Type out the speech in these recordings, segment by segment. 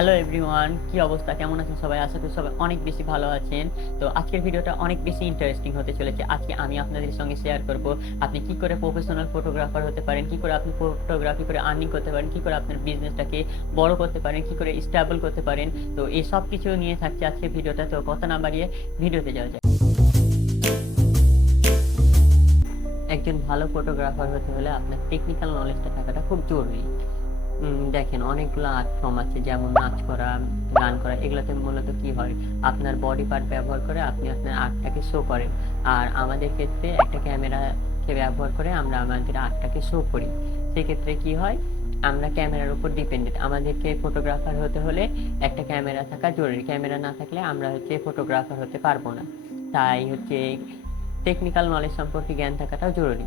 Hello everyone, কি অবস্থা? কেমন আছেন সবাই? আশা করি সবাই অনেক বেশি ভালো আছেন। তো আজকের ভিডিওটা অনেক বেশি ইন্টারেস্টিং হতে চলেছে। আজকে আমি আপনাদের সঙ্গে শেয়ার করব আপনি কি করে প্রফেশনাল ফটোগ্রাফার হতে পারেন, কি করে আপনি ফটোগ্রাফি করে আর্নিং করতে পারেন, কি করে আপনার বিজনেসটাকে বড় করতে পারেন, কি করে স্টেবল করতে পারেন। তো এই সব কিছু নিয়ে থাকছে আজকের ভিডিওটা। তো কথা না বাড়িয়ে ভিডিওতে যাওয়া যায়। একজন ভালো ফটোগ্রাফার হতে হলে আপনার টেকনিক্যাল নলেজটা থাকাটা খুব জরুরি। দেখেন, অনেকগুলো আর্ট ফর্ম আছে, যেমন নাচ করা, গান করা। এগুলোতে মূলত কি হয়, আপনার বডি পার্ট ব্যবহার করে আপনি আপনার আর্টটাকে শো করেন। আর আমাদের ক্ষেত্রে একটা ক্যামেরাকে ব্যবহার করে আমরা আমাদের আর্টটাকে শো করি। সেক্ষেত্রে কি হয়, আমরা ক্যামেরার উপর ডিপেন্ডেন্ট। আমাদেরকে ফটোগ্রাফার হতে হলে একটা ক্যামেরা থাকা জরুরি। ক্যামেরা না থাকলে আমরা ফটোগ্রাফার হতে পারবো না। তাই টেকনিক্যাল নলেজ সম্পর্কে জ্ঞান থাকাটাও জরুরি।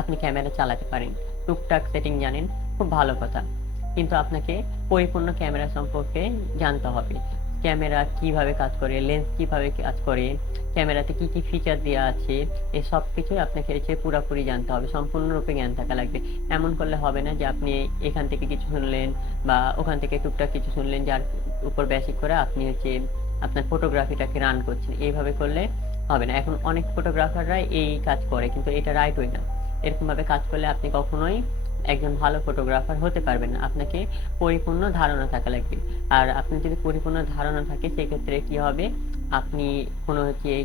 আপনি ক্যামেরা চালাতে পারেন, টুকটাক সেটিং জানেন, খুব ভালো কথা। কিন্তু আপনাকে পরিপূর্ণ ক্যামেরা সম্পর্কে জানতে হবে। ক্যামেরা কিভাবে কাজ করে, লেন্স কিভাবে কাজ করে, ক্যামেরাতে কি কি ফিচার দেওয়া আছে, এই সব কিছুই আপনাকে পুরোপুরি জানতে হবে। সম্পূর্ণরূপে জ্ঞান থাকা লাগবে। এমন করলে হবে না যে আপনি এখান থেকে কিছু শুনলেন বা ওখান থেকে টুকটাক কিছু শুনলেন, যার উপর বেসিক করে আপনি আপনার ফটোগ্রাফিটাকে রান করছেন। এইভাবে করলে হবে না। এখন অনেক ফটোগ্রাফাররা এই কাজ করে, কিন্তু এটা রাইট ওয়ে না। এরকমভাবে কাজ করলে আপনি কখনোই একজন ভালো ফটোগ্রাফার হতে পারবেন না। আপনাকে পরিপূর্ণ ধারণা থাকা লাগবে। আর আপনার যদি পরিপূর্ণ ধারণা থাকে, সেক্ষেত্রে কি হবে, আপনি কোনো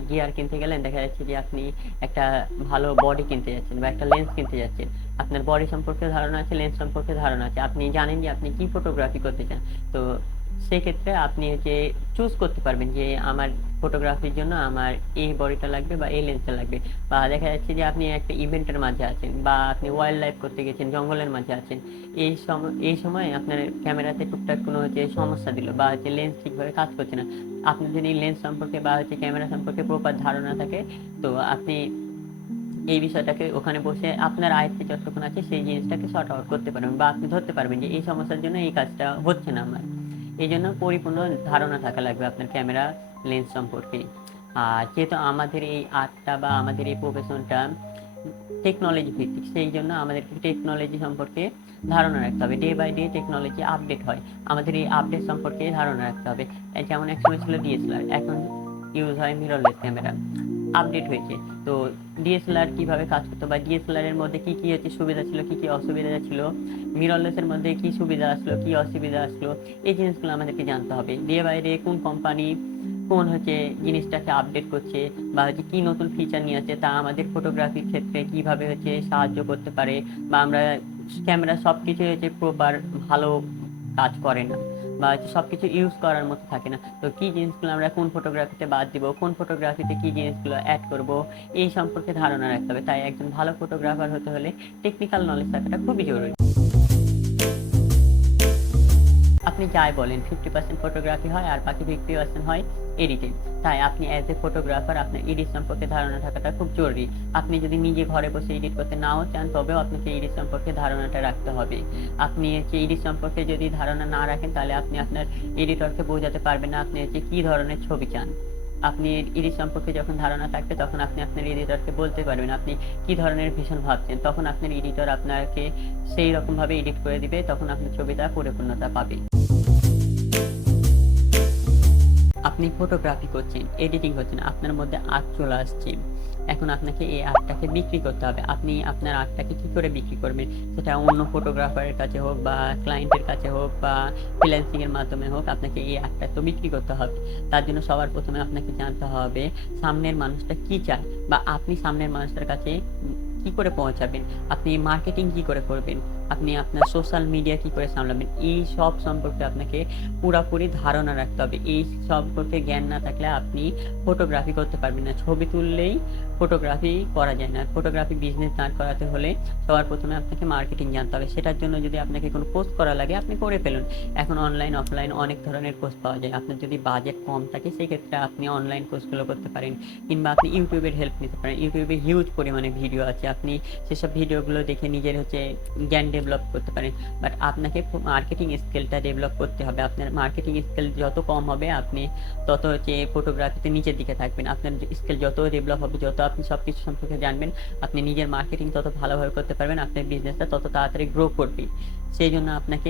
গিয়ার কিনতে গেলেন, দেখা যাচ্ছে যে আপনি একটা ভালো বডি কিনতে যাচ্ছেন বা একটা লেন্স কিনতে যাচ্ছেন। আপনার বডি সম্পর্কে ধারণা আছে, লেন্স সম্পর্কে ধারণা আছে, আপনি জানেন যে আপনি কি ফটোগ্রাফি করতে চান। তো সেক্ষেত্রে আপনি চুজ করতে পারবেন যে আমার ফটোগ্রাফির জন্য আমার এই বডিটা লাগবে বা এই লেন্সটা লাগবে। বা দেখা যাচ্ছে যে আপনি একটা ইভেন্টের মাঝে আছেন বা আপনি ওয়াইল্ড লাইফ করতে গেছেন, জঙ্গলের মাঝে আছেন। এই সময় আপনার ক্যামেরাতে টুকটাক কোনো সমস্যা দিল বা লেন্স ঠিকভাবে কাজ করছে না। আপনার যদি লেন্স সম্পর্কে বা ক্যামেরা সম্পর্কে প্রপার ধারণা থাকে, তো আপনি এই বিষয়টাকে ওখানে বসে আপনার আয়ত্তে যতক্ষণ আছে সেই জিনিসটাকে সর্ট আউট করতে পারবেন, বা আপনি ধরতে পারবেন যে এই সমস্যার জন্য এই কাজটা হচ্ছে না আমার। এই জন্য পরিপূর্ণ ধারণা থাকা লাগবে আপনার ক্যামেরা লেন্স সম্পর্কে। আর যেহেতু আমাদের এই আর্টটা বা আমাদের এই প্রফেশনটা টেকনোলজি ভিত্তিক, সেই জন্য আমাদেরকে টেকনোলজি সম্পর্কে ধারণা রাখতে হবে। Day by day technology update হয়, আমাদের এই আপডেট সম্পর্কে ধারণা রাখতে হবে। যেমন একসময় ছিল ডিএসএলআর, এখন ইউজ হয় মিররলেস ক্যামেরা। আপডেট হয়েছে। তো ডিএসএলআর কিভাবে কাজ করতো বা ডিএসএলআর এর মধ্যে কি কি সুবিধা ছিল, কি কি অসুবিধা ছিল, মিররলেসের মধ্যে কি সুবিধা আসলো, কি অসুবিধা আসলো, এই জিনিসগুলো আমাদেরকে জানতে হবে। ডে বাই ডে কোন কোম্পানি কোন জিনিসটাকে আপডেট করছে বা কি নতুন ফিচার নিয়ে আসছে, তা আমাদের ফটোগ্রাফির ক্ষেত্রে কিভাবে সাহায্য করতে পারে। বা আমরা ক্যামেরা সব কিছু প্রপার ভালো কাজ করে না বা সবকিছু ইউজ করার মতো থাকে না। তো কি জিনিসগুলো আমরা কোন ফটোগ্রাফিতে বাদ দিব, কোন ফটোগ্রাফিতে কি জিনিসগুলো অ্যাড করব, এই সম্পর্কে ধারণা রাখতে হবে। তাই একজন ভালো ফটোগ্রাফার হতে হলে টেকনিক্যাল নলেজ থাকাটা খুবই জরুরি। আপনি যাই বলেন, 50% ফটোগ্রাফি হয় আর বাকি 50% হয় এডিটিং। তাই আপনি অ্যাজ এ ফটোগ্রাফার আপনার এডিট সম্পর্কে ধারণা থাকাটা খুব জরুরি। আপনি যদি নিজে ঘরে বসে এডিট করতে নাও চান, তবেও আপনাকে এডিট সম্পর্কে ধারণাটা রাখতে হবে। আপনি এডিট সম্পর্কে যদি ধারণা না রাখেন, তাহলে আপনি আপনার এডিটরকে বোঝাতে পারবেন না আপনি কী ধরনের ছবি চান। আপনি এডিট সম্পর্কে যখন ধারণা থাকবে, তখন আপনি আপনার এডিটরকে বলতে পারবেন আপনি কি ধরনের ভীষণ ভাবছেন। তখন আপনার এডিটর আপনাকে সেই রকমভাবে এডিট করে দিবে, তখন আপনার ছবিটা পরিপূর্ণতা পাবে। আপনি ফটোগ্রাফি করছেন, এডিটিং করছেন, আপনার মধ্যে আর্ট চলে আসছে। এখন আপনাকে এই আর্টটাকে বিক্রি করতে হবে। আপনি আপনার আর্টটাকে কী করে বিক্রি করবেন, সেটা অন্য ফটোগ্রাফারের কাছে হোক বা ক্লায়েন্টের কাছে হোক বা ফ্রিল্যান্সিংয়ের মাধ্যমে হোক, আপনাকে এই আর্টটা তো বিক্রি করতে হবে। তার জন্য সবার প্রথমে আপনাকে জানতে হবে সামনের মানুষটা কী চায় বা আপনি সামনের মানুষটার কাছে কী করে পৌঁছাবেন, আপনি মার্কেটিং কী করে করবেন, আপনি আপনার সোশ্যাল মিডিয়া কী করে সামলাবেন, এই সব সম্পর্কে আপনাকে পুরোপুরি ধারণা রাখতে হবে। এই সম্পর্কে জ্ঞান না থাকলে আপনি ফটোগ্রাফি করতে পারবেন না। ছবি তুললেই ফটোগ্রাফি করা যায় না। ফটোগ্রাফি বিজনেস দাঁড় করাতে হলে সবার প্রথমে আপনাকে মার্কেটিং জানতে হবে। সেটার জন্য যদি আপনাকে কোনো কোর্স করা লাগে, আপনি করে ফেলুন। এখন অনলাইন অফলাইন অনেক ধরনের কোর্স পাওয়া যায়। আপনার যদি বাজেট কম থাকে, সেক্ষেত্রে আপনি অনলাইন কোর্সগুলো করতে পারেন, কিংবা আপনি ইউটিউবের হেল্প নিতে পারেন। ইউটিউবে হিউজ পরিমাণে ভিডিও আছে, আপনি সেসব ভিডিওগুলো দেখে নিজের জ্ঞান ডেভেলপ করতে পারেন, বাট আপনাকে মার্কেটিং স্কিলটা ডেভেলপ করতে হবে। আপনার মার্কেটিং স্কিল যত কম হবে আপনি তত হচ্ছে ফটোগ্রাফিতে নিচের দিকে থাকবেন। আপনার স্কিল যত ডেভেলপ হবে, যত আপনি সব কিছু সম্পর্কে জানবেন, আপনি নিজের মার্কেটিং তত ভালোভাবে করতে পারবেন, আপনার বিজনেসটা তত তাড়াতাড়ি গ্রো করবে। সেই জন্য আপনাকে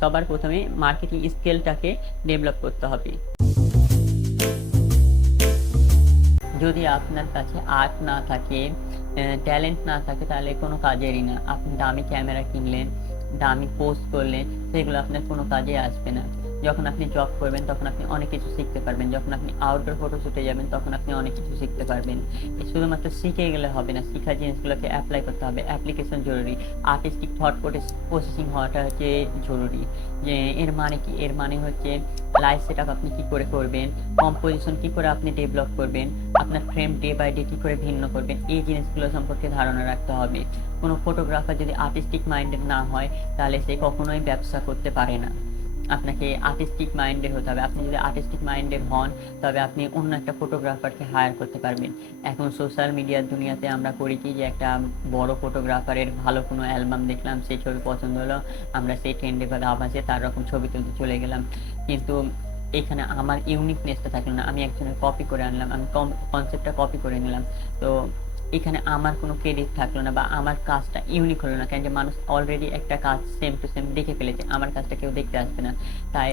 সবার প্রথমে মার্কেটিং স্কিলটাকে ডেভেলপ করতে হবে। যদি আপনার কাছে আর্ট না থাকে, ট্যালেন্ট না থাকে, তাহলে কোনো কাজেরই না। আপনি দামি ক্যামেরা কিনলেন, দামি পোস্ট করলেন, সেগুলো আপনার কোনো কাজে আসবে না। যখন আপনি জব করবেন তখন আপনি অনেক কিছু শিখতে পারবেন, যখন আপনি আউটডোর ফটোশুটে যাবেন তখন আপনি অনেক কিছু শিখতে পারবেন। শুধুমাত্র শিখে গেলে হবে না, শেখা জিনিসগুলোকে অ্যাপ্লাই করতে হবে। অ্যাপ্লিকেশন জরুরি, আর্টিস্টিক থট প্রসেসিং হওয়াটা হচ্ছে জরুরি। যে এর মানে কি? এর মানে হচ্ছে লাইট সেট আপ আপনি কী করে করবেন, কম্পোজিশন কী করে আপনি ডেভেলপ করবেন, আপনার ফ্রেম ডে বাই ডে কী করে ভিন্ন করবেন, এই জিনিসগুলো সম্পর্কে ধারণা রাখতে হবে। কোনো ফটোগ্রাফার যদি আর্টিস্টিক মাইন্ডেড না হয় তাহলে সে কখনোই ব্যবসা করতে পারে না। আপনাকে আর্টিস্টিক মাইন্ডেড হতে হবে। আপনি যদি আর্টিস্টিক মাইন্ডেড হন তবে আপনি অন্য একটা ফটোগ্রাফারকে হায়ার করতে পারবেন। এখন সোশ্যাল মিডিয়ার দুনিয়াতে আমরা করি কি, যে একটা বড় ফটোগ্রাফারের ভালো কোনো অ্যালবাম দেখলাম, সেই ছবি পছন্দ হলো, আমরা সেই ট্রেন্ডে বা আভাসে তার রকম ছবি তুলতে চলে গেলাম। কিন্তু এখানে আমার ইউনিকনেসটা থাকলো না, আমি একজনের কপি করে আনলাম, আমি কনসেপ্টটা কপি করে নিলাম। তো এখানে আমার কোনো ক্রেডিট থাকলো না, বা আমার কাজটা ইউনিক হলো না, কারণ যে মানুষ অলরেডি একটা কাজ সেম টু সেম দেখে ফেলেছে, আমার কাজটা কেউ দেখতে আসবে না। তাই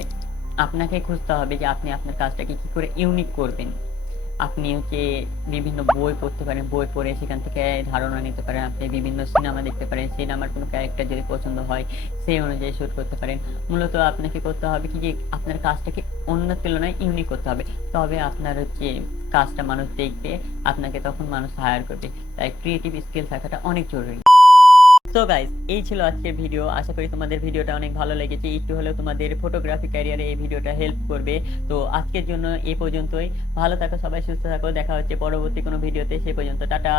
আপনাকে খুঁজতে হবে যে আপনি আপনার কাজটাকে কী করে ইউনিক করবেন। আপনি হচ্ছে বিভিন্ন বই পড়তে পারেন, বই পড়ে সেখান থেকে ধারণা নিতে পারেন। আপনি বিভিন্ন সিনেমা দেখতে পারেন, সিনেমার কোনো ক্যারেক্টার যদি পছন্দ হয় সেই অনুযায়ী শ্যুট করতে পারেন। মূলত আপনাকে করতে হবে কি, যে আপনার কাজটাকে অন্যের তুলনায় ইউনিক করতে হবে, তবে আপনার হচ্ছে কাজটা মানুষ দেখবে, আপনাকে তখন মানুষ হায়ার করবে। তাই ক্রিয়েটিভ স্কিল থাকাটা অনেক জরুরি। তো গাইস, এই ছিল আজকের ভিডিও। আশা করি তোমাদের ভিডিওটা অনেক ভালো লেগেছে, একটু হলেও তোমাদের ফটোগ্রাফি ক্যারিয়ারে এই ভিডিওটা হেল্প করবে। তো আজকের জন্য এ পর্যন্তই। ভালো থাকো সবাই, সুস্থ থাকো, দেখা হচ্ছে পরবর্তী কোনো ভিডিওতে। সে পর্যন্ত টাটা।